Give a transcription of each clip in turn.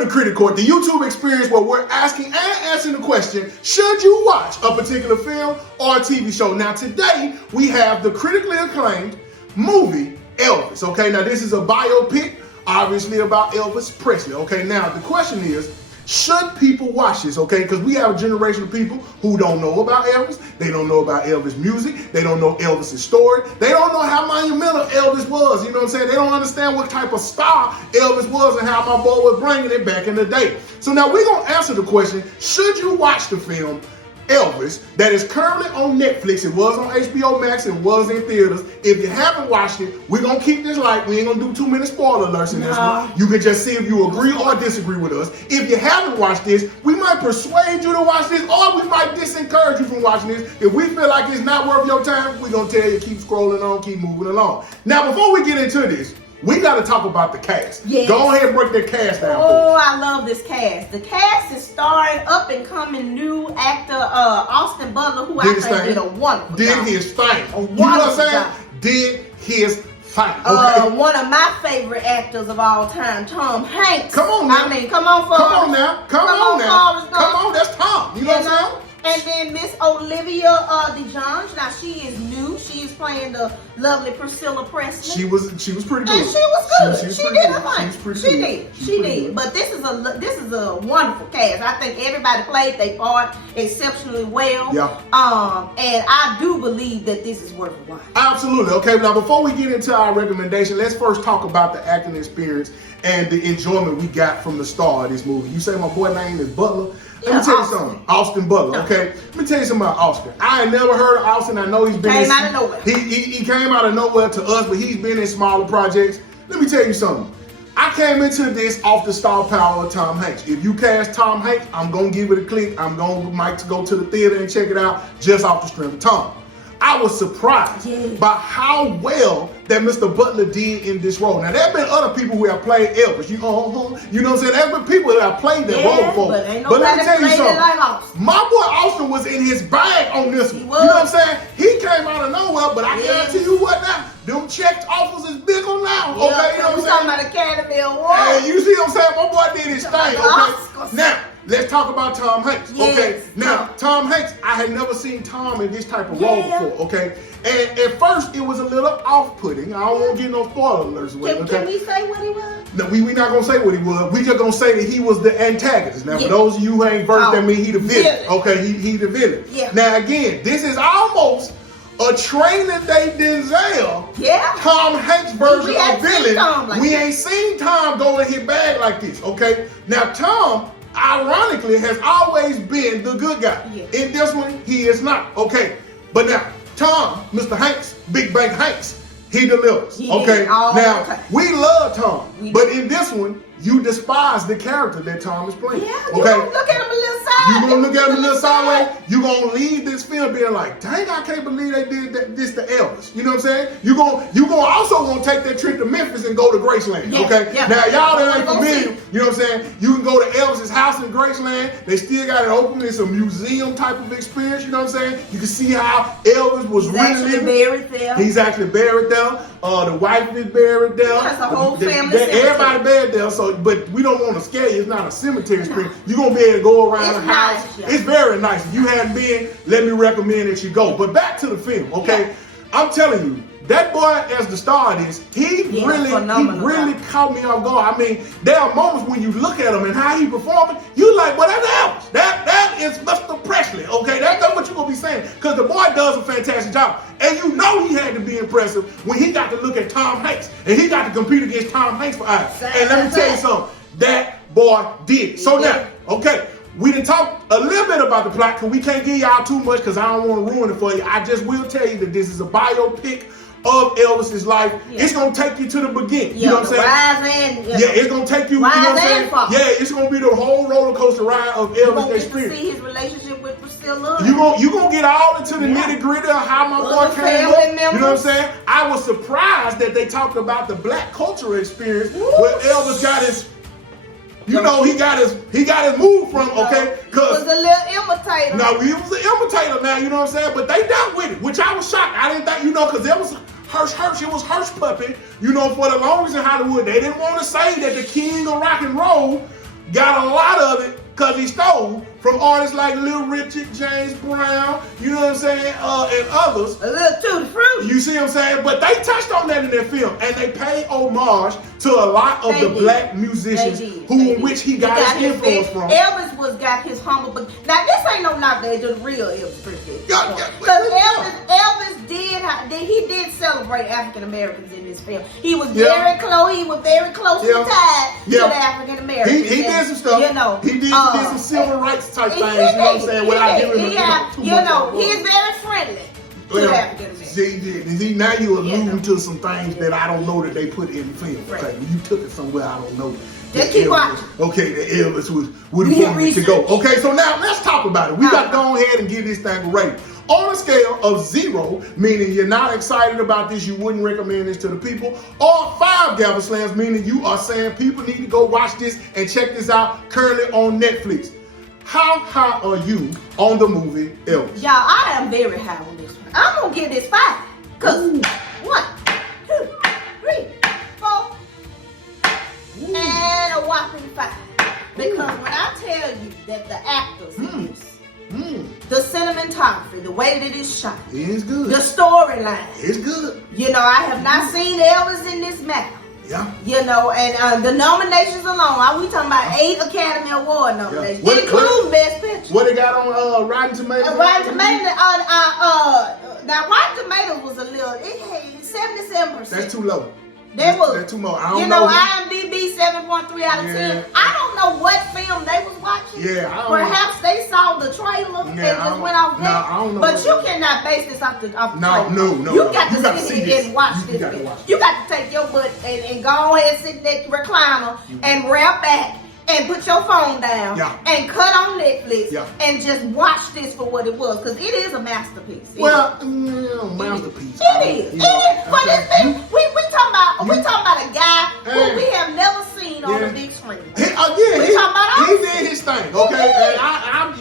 to Critic Court, the YouTube experience where we're asking and answering the question, should you watch a particular film or a TV show? Now today, we have the critically acclaimed movie, Elvis, okay? Now this is a biopic, obviously about Elvis Presley, okay? Now the question is, should people watch this, okay? Because we have a generation of people who don't know about Elvis. They don't know about Elvis music. They don't know Elvis' story. They don't know how monumental Elvis was, you know what I'm saying? They don't understand what type of star Elvis was and how my boy was bringing it back in the day. So now we're going to answer the question, should you watch the film Elvis that is currently on Netflix? It was on HBO Max, it was in theaters. If you haven't watched it, we're gonna keep this light. We ain't gonna do too many spoiler alerts in this one. You can just see if you agree or disagree with us. If you haven't watched this, we might persuade you to watch this, or we might disencourage you from watching this. If we feel like it's not worth your time, we're gonna tell you keep scrolling on, keep moving along. Now before we get into this, we got to talk about the cast. Yes. Go ahead and break that cast down. Oh, I love this cast. The cast is starring up and coming new actor Austin Butler, who I think did a wonderful job. His thing. A You know what I'm saying? job. Did his thing. Okay. One of my favorite actors of all time, Tom Hanks. Come on now. I mean, come on, Forrest. Come on now. Come on now. Forrest, Come on, that's Tom. You know what I'm saying? And then Miss Olivia DeJonge. Now she is new. She is playing the lovely Priscilla Presley. She was pretty good. And she was good. She did her She was thing. pretty She good. did. She She pretty did. good. But this is a wonderful cast. I think everybody played their part exceptionally well. Yeah. And I do believe that this is worth a watch. Absolutely. Okay, now before we get into our recommendation, let's first talk about the acting experience and the enjoyment we got from the star of this movie. You say my boy name is Butler? Let me tell you something. Austin Butler, okay? Let me tell you something about Austin. I ain't never heard of Austin. I know he's been Came out of nowhere. He came out of nowhere to us, but he's been in smaller projects. Let me tell you something. I came into this off the star power of Tom Hanks. If you cast Tom Hanks, I'm going to give it a click. I'm going to go to the theater and check it out just off the strength of Tom. I was surprised by how well that Mr. Butler did in this role. Now, there have been other people who have played Elvis. You know what I'm saying? There have been people that have played that role before. But let me tell you something. like My boy Austin was in his bag on this one. You know what I'm saying? He came out of nowhere, but I guarantee you what now? Them checked offers is big on now. Okay, you know what I'm saying? Talking about Academy Award. Hey, you see what I'm saying? My boy did his thing. Okay. Now, let's talk about Tom Hanks. Okay. Now, Tom Hanks, I had never seen Tom in this type of role before. Okay. And at first, it was a little off-putting. I don't want to get no spoiler alerts away. Can we say what he was? No, we not gonna say what he was. We just gonna say that he was the antagonist. Now, for those of you who ain't versed, that means he the villain. Okay, he the villain. Yeah. Now, again, this is almost a Training Day Denzel, Tom Hanks version of villain. We ain't seen Tom go in his bag like this. Okay. Now, Tom, ironically, has always been the good guy. In this one, he is not. Okay. But now, Tom, Mr. Hanks, Big Bank Hanks, he delivers. Okay. Now, we love Tom, but in this one, you despise the character that Tom is playing. Yeah, you gonna look at him a little sideways. You gonna look at him a little sideways. You gonna leave this film being like, dang, I can't believe they did this to Elvis. You know what I'm saying? You gonna also want to take that trip to Memphis and go to Graceland. Okay. Now y'all that ain't familiar, you know what I'm saying? You can go to Elvis's house in Graceland. They still got it open. It's a museum type of experience. You know what I'm saying? You can see how Elvis was really buried there. He's actually buried there. The wife is buried there. That's a whole family. Everybody buried there. So, but we don't want to scare you. It's not a cemetery experience. You're gonna be able to go around the house. It's very nice. If you hadn't been, let me recommend that you go. But back to the film, okay? I'm telling you, that boy as the star of this, he really caught me off guard. I mean, there are moments when you look at him and how he performing, you like, well, that's Elvis. That is Mr. Presley, okay? That's what you're gonna be saying, because the boy does a fantastic job. And you know he had to be impressive when he got to look at Tom Hanks and he got to compete against Tom Hanks for eyes. And let me tell you something, that boy did. So now, okay, we done talked a little bit about the plot because we can't give y'all too much because I don't want to ruin it for you. I just will tell you that this is a biopic of Elvis's life. It's gonna take you to the beginning. You know what I'm saying? It's gonna take you. You know what I'm saying? It's gonna be the whole roller coaster ride of Elvis experience. See his relationship with Priscilla. You gonna get all into the nitty gritty of how my boy came up. You know what I'm saying? I was surprised that they talked about the black cultural experience where Elvis got his. You know, he got his move from, okay? Cause he was a little imitator. No, he was an imitator now, you know what I'm saying? But they dealt with it, which I was shocked. I didn't think, because there was Hirsch, it was Hirsch puppet, for the longest in Hollywood. They didn't want to say that the king of rock and roll got a lot of it because he stole from artists like Little Richard, James Brown, you know what I'm saying, and others. A little too fruit. You see what I'm saying? But they touched on that in their film, and they paid homage to a lot of the black musicians which he got his influence from. Elvis got his humble, but now this ain't no knock that the real Elvis Presley. Because Elvis did celebrate African Americans in this film. He was very close. He was very closely tied to the African Americans. He did some stuff. You know, he did some civil rights type things. You know what I'm saying? Without giving him too much. He's very friendly to the African Americans. See, now you alluding to some things that I don't know that they put in the film. Right. Okay, you took it somewhere I don't know. Just keep watching. Okay, the Elvis would have wanted to go. Okay, so now let's talk about it. We got to go ahead and give this thing a rating. On a scale of 0, meaning you're not excited about this, you wouldn't recommend this to the people, or 5 gavel slams, meaning you are saying people need to go watch this and check this out currently on Netflix. How high are you on the movie Elvis? Y'all, I am very high on this one. I'm going to give this 5. Because 1, 2, 3, 4, and a whopping 5. Because when I tell you that the actors in this, the cinematography, the way that it is shot, it is good. The storyline, it's good. You know, I have not seen Elvis in this matter. Yeah. You know, and the nominations alone, we talking about 8 Academy Award nominations, including Best Picture. What they got on Rotten Tomatoes? Rotten Tomatoes, now Rotten Tomatoes was a little, it had 77%. That's too low. That's too much. You know, IMDb 7.3 out of 10. I don't know what film they was watching. Yeah, I don't Perhaps they saw the trailer and just went off there. I don't know. But you cannot base this off the trailer. No. You got to sit here and watch this film. You got to take your butt and go ahead and sit in that recliner and rear back and put your phone down and cut on Netflix and just watch this for what it was, because it is a masterpiece. Masterpiece. It is. But we talking about a guy who we have never seen on the big screen. He did his thing, okay? And I'm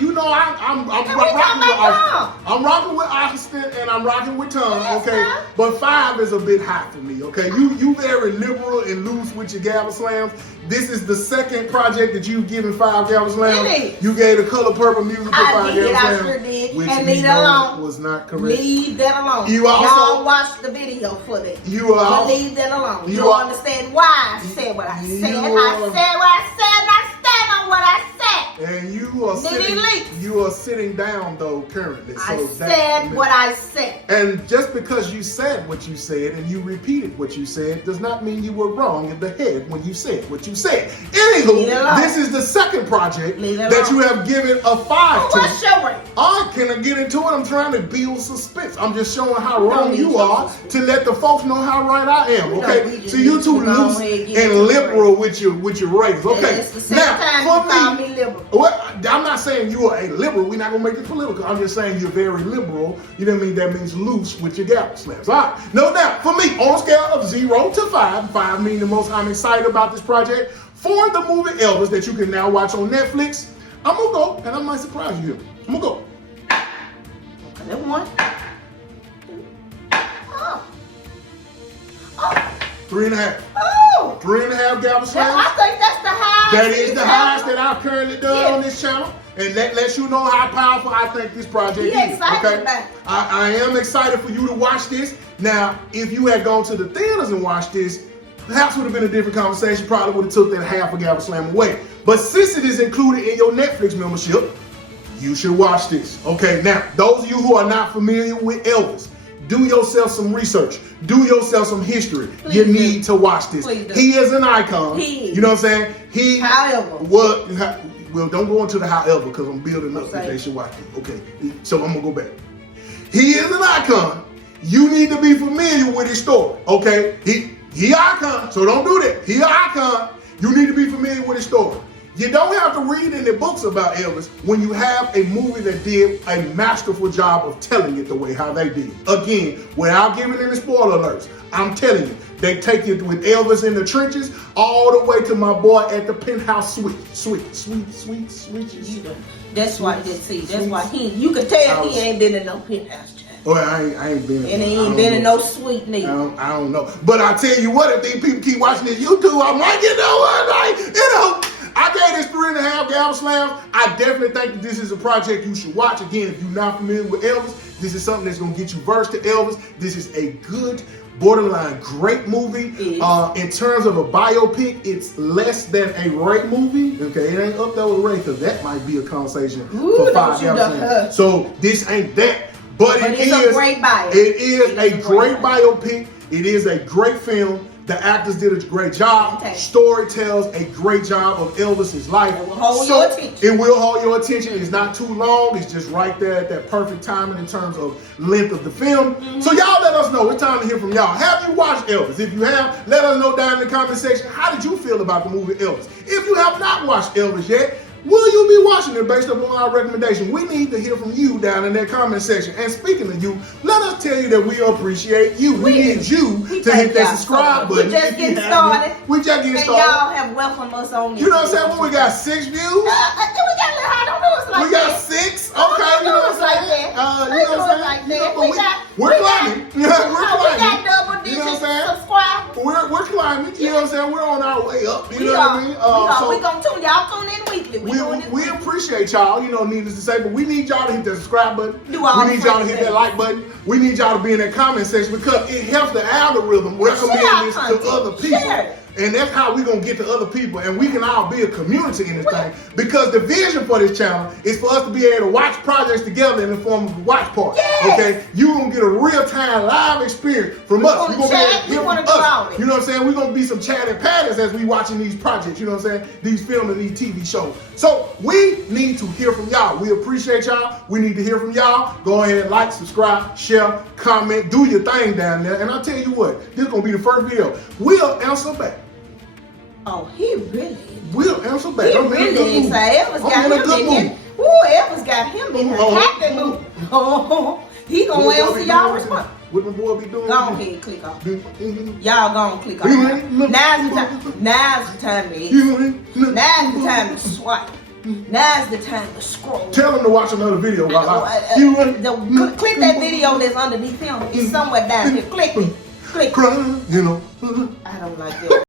rocking with Austin and I'm rocking with Tom, okay? But 5 is a bit high for me, okay? You very liberal and loose with your gavel slams. This is the second project that you've given 5 gavel slams. You gave the Color Purple music for 5 gavel slams. I sure did. Which and leave that alone. Was not correct. Leave that alone. Y'all watch the video for that. Leave that alone. You understand why I said what I said. I said what I said, and I stand on what I said. And you are sitting down though currently. So I said what I said. And just because you said what you said and you repeated what you said does not mean you were wrong in the head when you said what you said. Anywho, this is the second project that you have given a 5 to. What's your rating? Can I get into it? I'm trying to build suspense. I'm just showing how wrong you are to let the folks know how right I am. Okay, so you too loose and liberal with your ratings. Okay, now for me, I'm not saying you are a liberal. We're not gonna make it political. I'm just saying you're very liberal. You know what I mean? That means loose with your gavel slams. All right, no doubt. For me, on a scale of 0 to 5, 5 meaning the most I'm excited about this project, for the movie Elvis that you can now watch on Netflix, I'm gonna go, and I might surprise you here. I'm gonna go. Okay, 1, 2, 3.5. Oh. 3.5 gavel slams. I think that's the highest. That is the highest that I've currently done on this channel. And that lets you know how powerful I think this project is. Okay? I am excited for you to watch this. Now, if you had gone to the theaters and watched this, perhaps would have been a different conversation. Probably would have took that half a gavel slam away. But since it is included in your Netflix membership, you should watch this. Okay, now, those of you who are not familiar with Elvis, do yourself some research. Do yourself some history. You need to watch this. He is an icon. You know what I'm saying? Well, don't go into the however, because I'm building up that they should watch it. Okay, so I'm going to go back. He is an icon. You need to be familiar with his story. Okay, he icon, so don't do that. He an icon. You need to be familiar with his story. You don't have to read any books about Elvis when you have a movie that did a masterful job of telling it the way how they did. Again, without giving any spoiler alerts, I'm telling you, they take you with Elvis in the trenches all the way to my boy at the penthouse suite. That's why you can tell he ain't been in no penthouse. Oh, I ain't been in. And he ain't been in no suite neither. I don't know. But I tell you what, if these people keep watching this YouTube, I'm like, I gave this 3 Album Slams, I definitely think that this is a project you should watch. Again, if you're not familiar with Elvis, this is something that's going to get you versed to Elvis. This is a good, borderline great movie. In terms of a biopic, it's less than a Ray movie. Okay, it ain't up there with Ray, because that might be a conversation for 5 episodes. So this ain't that. But it is a great biopic. It is a great biopic. It is a great film. The actors did a great job. Story tells a great job of Elvis's life. It will hold your attention. It will hold your attention. It's not too long. It's just right there at that perfect timing in terms of length of the film. So y'all let us know. It's time to hear from y'all. Have you watched Elvis? If you have, let us know down in the comment section. How did you feel about the movie Elvis? If you have not watched Elvis yet, will you be watching it based upon our recommendation? We need to hear from you down in that comment section. And speaking of you, let us tell you that we appreciate you. We need you to hit that subscribe button. We just getting started. We just getting started. And y'all have welcomed us on this. You know what I'm saying? When we got 6 views. We got 6? Okay, you know what I'm saying? We're climbing. We got double digits subscribers. We're climbing. You know what I'm saying? We're on our way up. You know what I mean? We're going to tune y'all in weekly. We appreciate y'all, needless to say, but we need y'all to hit that subscribe button. We need y'all to hit that like button. We need y'all to be in that comment section, because it helps the algorithm recommend this to other people. And that's how we're going to get to other people, and we can all be a community in this thing, because the vision for this channel is for us to be able to watch projects together in the form of a watch party. Okay? You're going to get a real-time live experience from us. You're going to hear from us. You know what I'm saying? We're going to be some chatting patterns as we watching these projects, you know what I'm saying? These films and these TV shows. So we need to hear from y'all. We appreciate y'all. We need to hear from y'all. Go ahead and like, subscribe, share, comment, do your thing down there. And I'll tell you what, this is going to be the first video. We'll answer back. Oh, he really is. We'll answer back. He really is. Elvis got him in here. Ooh, Elvis got him in here. Happy mood. Oh, he gonna answer y'all response. What my boy be doing? Go ahead, click off. Y'all gonna click off. Now's the time. Now's the time to eat. Now's the time to swipe. Now's the time to scroll. Tell him to watch another video. Click that video that's underneath him. It's somewhere down here. Click it. Click it. You know. I don't like that.